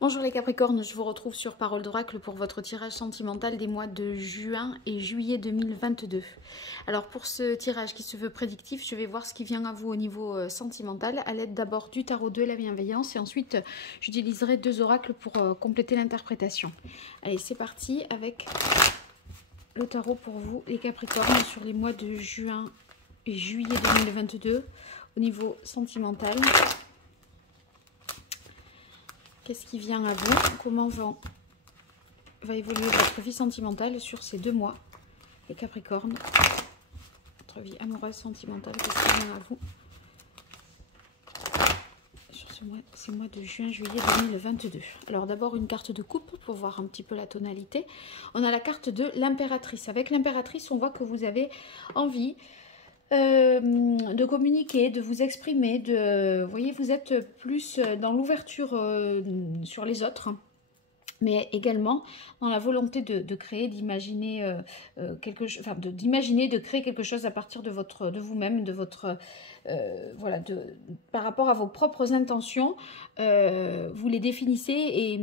Bonjour les Capricornes, je vous retrouve sur Parole d'Oracle pour votre tirage sentimental des mois de juin et juillet 2022. Alors pour ce tirage qui se veut prédictif, je vais voir ce qui vient à vous au niveau sentimental à l'aide d'abord du tarot de la bienveillance et ensuite j'utiliserai deux oracles pour compléter l'interprétation. Allez, c'est parti avec le tarot pour vous les Capricornes sur les mois de juin et juillet 2022 au niveau sentimental. Qu'est-ce qui vient à vous? Comment va évoluer votre vie sentimentale sur ces 2 mois, les Capricornes? Votre vie amoureuse, sentimentale, qu'est-ce qui vient à vous sur ces mois de juin, juillet 2022? Alors d'abord une carte de coupe pour voir un petit peu la tonalité. On a la carte de l'impératrice. Avec l'impératrice, on voit que vous avez envie de communiquer, de vous exprimer, vous voyez, vous êtes plus dans l'ouverture sur les autres, mais également dans la volonté de créer, d'imaginer quelque chose, enfin d'imaginer, de créer quelque chose à partir de vous-même, de votre voilà, par rapport à vos propres intentions, vous les définissez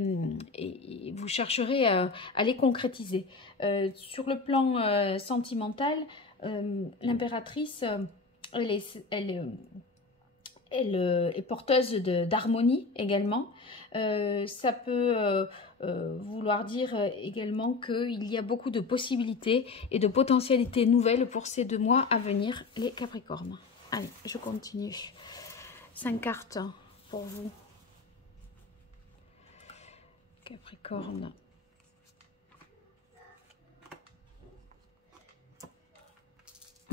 et vous chercherez à les concrétiser. Sur le plan sentimental, l'impératrice, elle est porteuse d'harmonie également. Ça peut vouloir dire également qu'il y a beaucoup de possibilités et de potentialités nouvelles pour ces 2 mois à venir, les Capricornes. Allez, je continue. 5 cartes pour vous, Capricorne.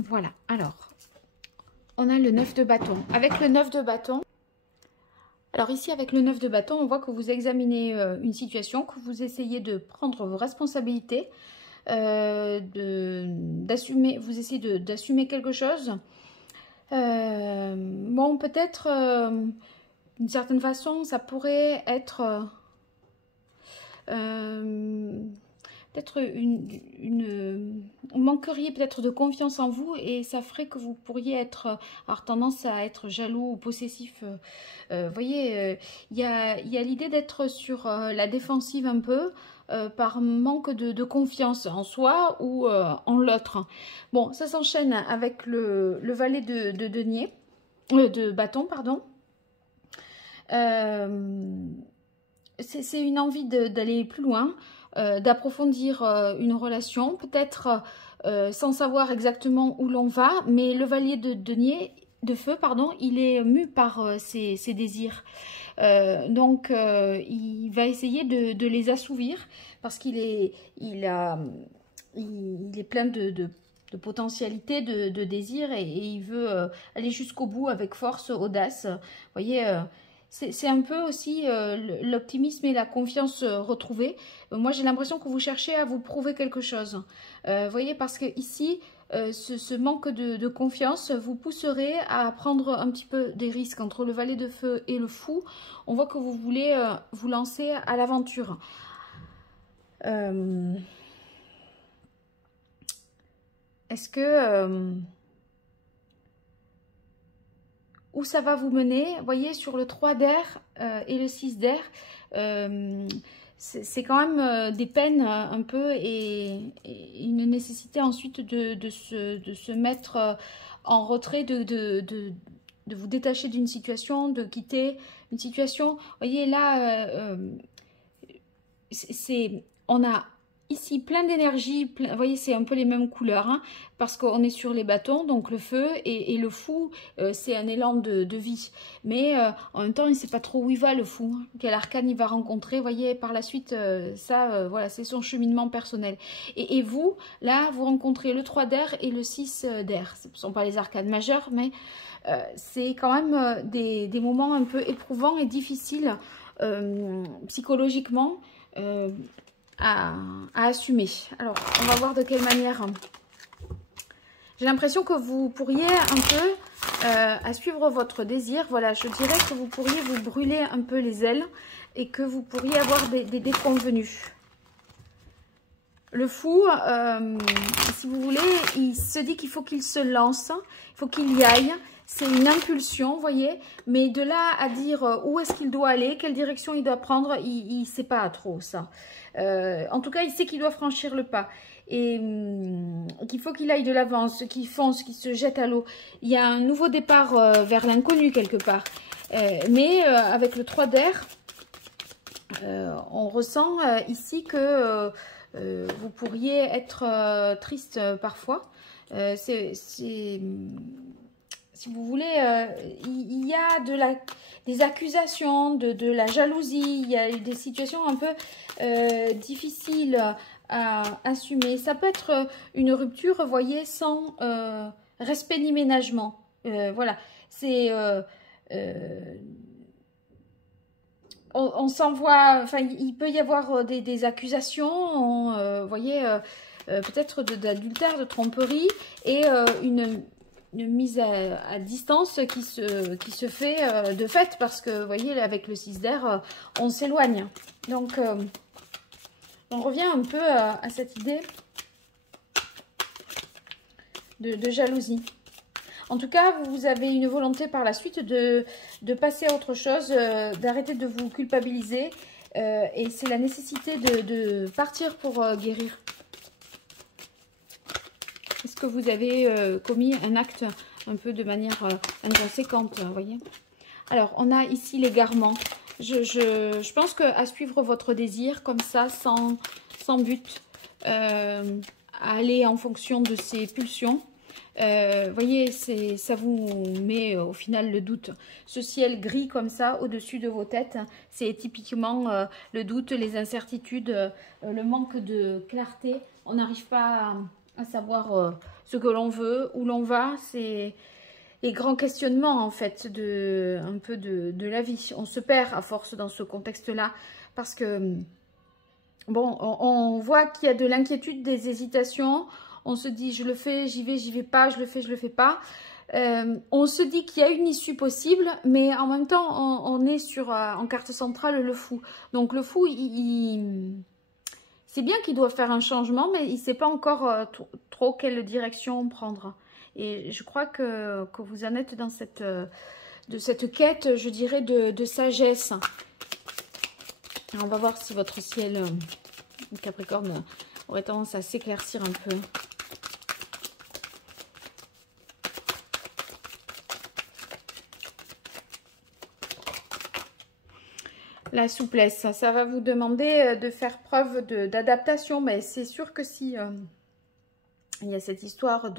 Voilà, alors, on a le 9 de bâton. Avec le 9 de bâton, alors ici avec le 9 de bâton, on voit que vous examinez une situation, que vous essayez de prendre vos responsabilités, vous essayez d'assumer quelque chose. Bon, peut-être, d'une certaine façon, ça pourrait être... peut-être vous manqueriez peut-être de confiance en vous et ça ferait que vous pourriez avoir tendance à être jaloux ou possessif. Vous voyez, il y a l'idée d'être sur la défensive un peu par manque de confiance en soi ou en l'autre. Bon, ça s'enchaîne avec le valet de bâton, pardon. C'est une envie d'aller plus loin. D'approfondir une relation, peut-être sans savoir exactement où l'on va, mais le valier de feu, pardon, il est mu par ses désirs. Donc, il va essayer de les assouvir parce qu'il est plein de potentialités, de désirs et il veut aller jusqu'au bout avec force, audace. Vous voyez, c'est un peu aussi l'optimisme et la confiance retrouvée. Moi, j'ai l'impression que vous cherchez à vous prouver quelque chose. Vous voyez, parce que ici, ce manque de confiance vous pousserait à prendre un petit peu des risques entre le valet de feu et le fou. On voit que vous voulez vous lancer à l'aventure. Est-ce que... où ça va vous mener? Vous voyez, sur le 3 d'air et le 6 d'air, c'est quand même des peines un peu et une nécessité ensuite de se mettre en retrait, de vous détacher d'une situation, de quitter une situation. Vous voyez, là, on a... ici, plein d'énergie, vous voyez, c'est un peu les mêmes couleurs, hein, parce qu'on est sur les bâtons, donc le feu et le fou, c'est un élan de vie. Mais en même temps, il ne sait pas trop où il va, le fou, hein, quel arcane il va rencontrer. Vous voyez, par la suite, voilà, c'est son cheminement personnel. Et vous, là, vous rencontrez le 3 d'air et le 6 d'air. Ce ne sont pas les arcanes majeures, mais c'est quand même des moments un peu éprouvants et difficiles psychologiquement, à assumer. Alors, on va voir de quelle manière. J'ai l'impression que vous pourriez un peu, à suivre votre désir, voilà, je dirais que vous pourriez vous brûler un peu les ailes et que vous pourriez avoir des déconvenus. Le fou, si vous voulez, il se dit qu'il faut qu'il se lance, il faut qu'il y aille, c'est une impulsion, vous voyez, mais de là à dire où est-ce qu'il doit aller, quelle direction il doit prendre, il ne sait pas trop ça. En tout cas, il sait qu'il doit franchir le pas et qu'il faut qu'il aille de l'avant, qu'il fonce, qu'il se jette à l'eau. Il y a un nouveau départ vers l'inconnu quelque part. Mais avec le 3 d'air, on ressent ici que vous pourriez être triste parfois. Si vous voulez, il y a des accusations, de la jalousie, il y a des situations un peu difficiles à assumer. Ça peut être une rupture, vous voyez, sans respect ni ménagement. Voilà, c'est... on s'envoie, enfin, il peut y avoir des accusations, vous voyez, peut-être d'adultère, de tromperie, et une mise à distance qui se fait de fait, parce que, vous voyez, avec le 6 d'air, on s'éloigne. Donc, on revient un peu à cette idée de jalousie. En tout cas, vous avez une volonté par la suite de passer à autre chose, d'arrêter de vous culpabiliser. Et c'est la nécessité de partir pour guérir. Est-ce que vous avez commis un acte un peu de manière inconséquente, vous voyez? Alors, on a ici l'égarement. Je pense qu'à suivre votre désir comme ça, sans but, aller en fonction de ses pulsions, voyez, ça vous met au final le doute. Ce ciel gris comme ça au-dessus de vos têtes, c'est typiquement le doute, les incertitudes, le manque de clarté. On n'arrive pas à savoir ce que l'on veut, où l'on va. C'est les grands questionnements en fait un peu de la vie. On se perd à force dans ce contexte-là parce que bon, on voit qu'il y a de l'inquiétude, des hésitations. On se dit, je le fais, j'y vais pas, je le fais pas. On se dit qu'il y a une issue possible, mais en même temps, on est sur, en carte centrale, le fou. Donc le fou, c'est bien qu'il doit faire un changement, mais il ne sait pas encore trop quelle direction prendre. Et je crois que vous en êtes dans cette quête, je dirais, de sagesse. Alors, on va voir si votre ciel Capricorne aurait tendance à s'éclaircir un peu. La souplesse, ça va vous demander de faire preuve d'adaptation, mais c'est sûr que si il y a cette histoire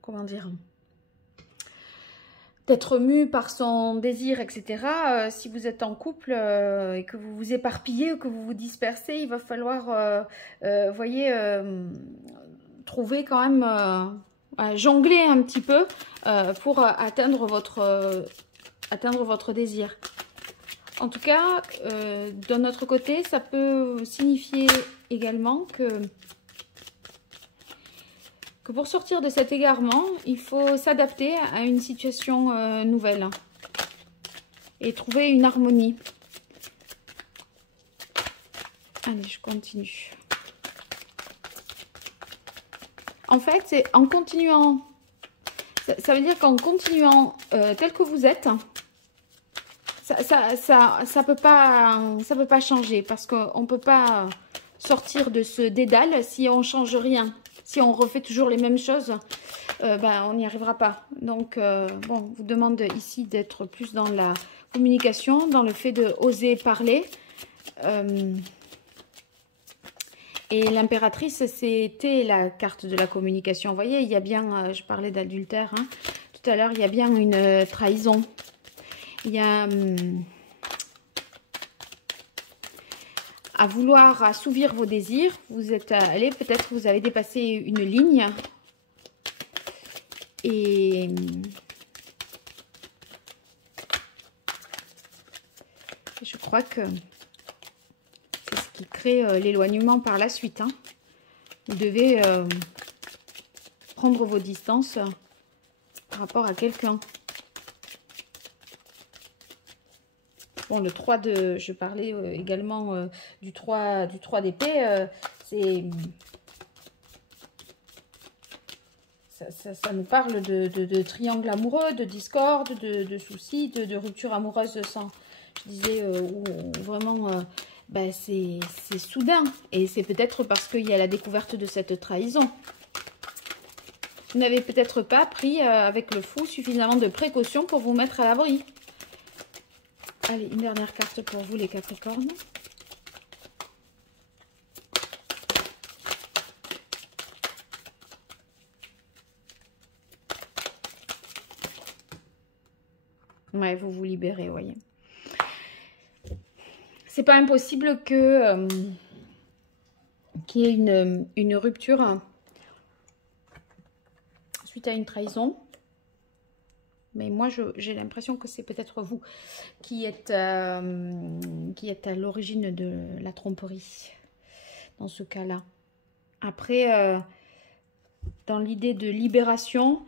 comment dire, d'être mu par son désir, etc. Si vous êtes en couple et que vous vous éparpillez ou que vous vous dispersez, il va falloir, voyez, trouver quand même, jongler un petit peu pour atteindre votre désir. En tout cas, de notre côté, ça peut signifier également que pour sortir de cet égarement, il faut s'adapter à une situation nouvelle et trouver une harmonie. Allez, je continue. En fait, c'est en continuant, ça veut dire qu'en continuant tel que vous êtes, ça peut pas changer parce qu'on ne peut pas sortir de ce dédale si on ne change rien. Si on refait toujours les mêmes choses, on n'y arrivera pas. Donc, bon, on vous demande ici d'être plus dans la communication, dans le fait de oser parler. Et l'impératrice, c'était la carte de la communication. Vous voyez, il y a bien, je parlais d'adultère, hein, tout à l'heure, il y a bien une trahison. Il y a à vouloir assouvir vos désirs, vous êtes allé, peut-être vous avez dépassé une ligne. Et je crois que c'est ce qui crée l'éloignement par la suite. Hein. Vous devez prendre vos distances par rapport à quelqu'un. Bon, le 3 de... Je parlais également du 3 d'épée. ça nous parle de triangle amoureux, de discorde, de soucis, de rupture amoureuse sans, je disais, où vraiment, ben c'est soudain. Et c'est peut-être parce qu'il y a la découverte de cette trahison. Vous n'avez peut-être pas pris avec le fou suffisamment de précautions pour vous mettre à l'abri. Allez, une dernière carte pour vous les Capricornes. Ouais, vous vous libérez, voyez. C'est pas impossible que qu'il y ait une rupture suite à une trahison. Mais moi, j'ai l'impression que c'est peut-être vous qui êtes à l'origine de la tromperie dans ce cas-là. Après, dans l'idée de libération,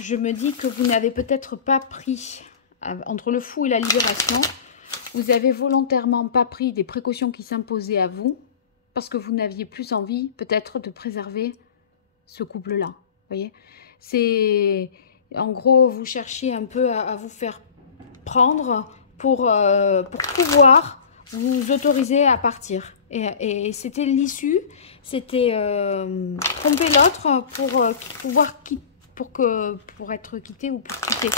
je me dis que vous n'avez peut-être pas pris, entre le fou et la libération, vous avez volontairement pas pris des précautions qui s'imposaient à vous, parce que vous n'aviez plus envie, peut-être, de préserver ce couple-là. Vous voyez, c'est... En gros, vous cherchiez un peu à vous faire prendre pour pouvoir vous autoriser à partir. Et c'était l'issue, c'était tromper l'autre pour être quitté ou pour quitter.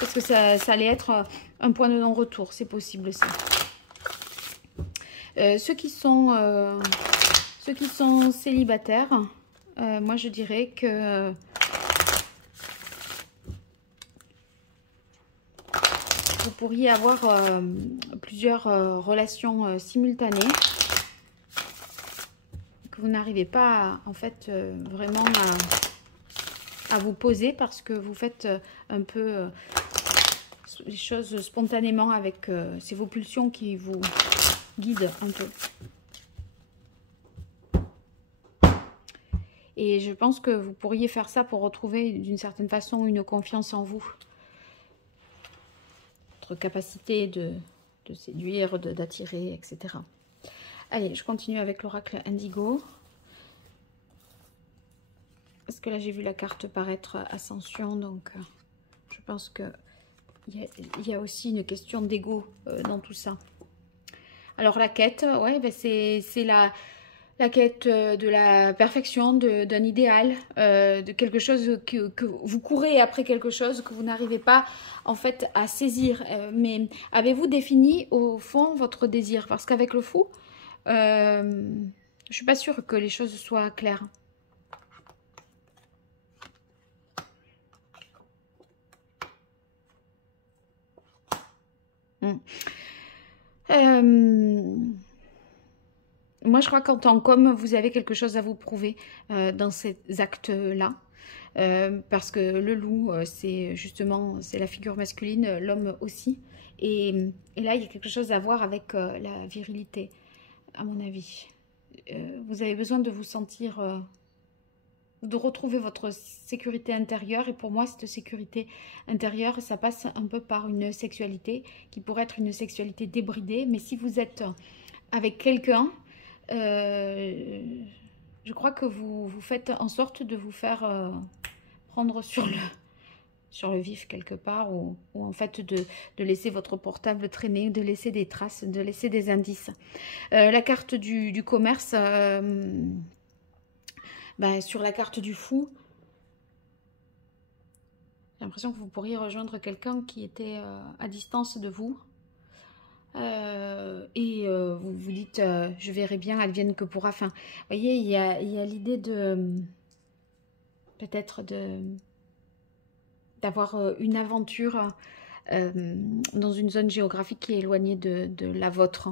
Parce que ça allait être un point de non-retour, c'est possible ça. Ceux qui sont célibataires, moi je dirais que vous pourriez avoir plusieurs relations simultanées que vous n'arrivez pas en fait vraiment à vous poser parce que vous faites un peu les choses spontanément avec c'est vos pulsions qui vous guident un peu. Et je pense que vous pourriez faire ça pour retrouver d'une certaine façon une confiance en vous. Votre capacité de séduire, d'attirer, etc. Allez, je continue avec l'oracle Indigo. Parce que là, j'ai vu la carte paraître Ascension, donc je pense qu'il y a aussi une question d'ego dans tout ça. Alors, la quête, ouais, ben c'est la quête de la perfection, d'un idéal, de quelque chose que vous courez après quelque chose que vous n'arrivez pas en fait à saisir. Mais avez-vous défini au fond votre désir? Parce qu'avec le fou, je ne suis pas sûre que les choses soient claires. Moi, je crois qu'en tant qu'homme, vous avez quelque chose à vous prouver dans ces actes-là. Parce que le loup, c'est justement, c'est la figure masculine, l'homme aussi. Et là, il y a quelque chose à voir avec la virilité, à mon avis. Vous avez besoin de vous sentir... de retrouver votre sécurité intérieure. Et pour moi, cette sécurité intérieure, ça passe un peu par une sexualité qui pourrait être une sexualité débridée. Mais si vous êtes avec quelqu'un, je crois que vous faites en sorte de vous faire prendre sur le vif quelque part, ou en fait de laisser votre portable traîner, de laisser des traces, de laisser des indices. La carte du commerce... Ben, sur la carte du fou, j'ai l'impression que vous pourriez rejoindre quelqu'un qui était à distance de vous. Vous vous dites, je verrai bien, advienne que pourra. Enfin, vous voyez, il y a l'idée de... peut-être d'avoir une aventure dans une zone géographique qui est éloignée de la vôtre.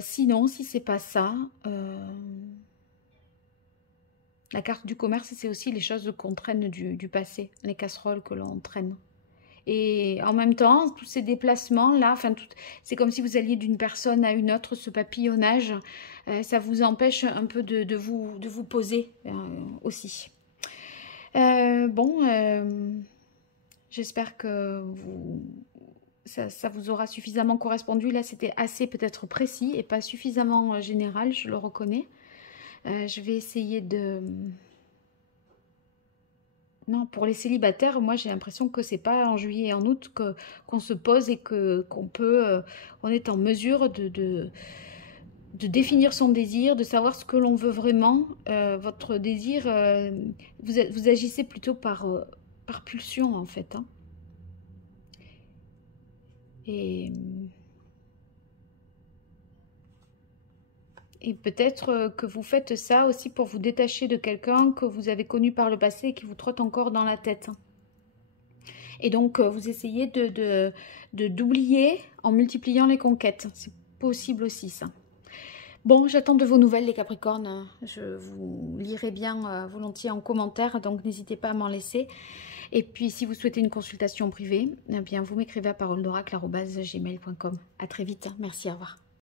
Sinon, si c'est pas ça... La carte du commerce, c'est aussi les choses qu'on traîne du passé, les casseroles que l'on traîne. Et en même temps, tous ces déplacements-là, enfin, c'est comme si vous alliez d'une personne à une autre, ce papillonnage, ça vous empêche un peu de vous poser aussi. J'espère que ça vous aura suffisamment correspondu. Là, c'était assez peut-être précis et pas suffisamment général, je le reconnais. Je vais essayer de Non, pour les célibataires, moi j'ai l'impression que c'est pas en juillet et en août qu'on se pose et qu'on peut, on est en mesure de définir son désir, de savoir ce que l'on veut vraiment. Votre désir, vous agissez plutôt par pulsion en fait. Hein. Et peut-être que vous faites ça aussi pour vous détacher de quelqu'un que vous avez connu par le passé et qui vous trotte encore dans la tête. Et donc, vous essayez d'oublier en multipliant les conquêtes. C'est possible aussi, ça. Bon, j'attends de vos nouvelles, les Capricornes. Je vous lirai bien volontiers en commentaire, donc n'hésitez pas à m'en laisser. Et puis, si vous souhaitez une consultation privée, eh bien, vous m'écrivez à paroledoracle@gmail.com. À très vite. Merci, au revoir.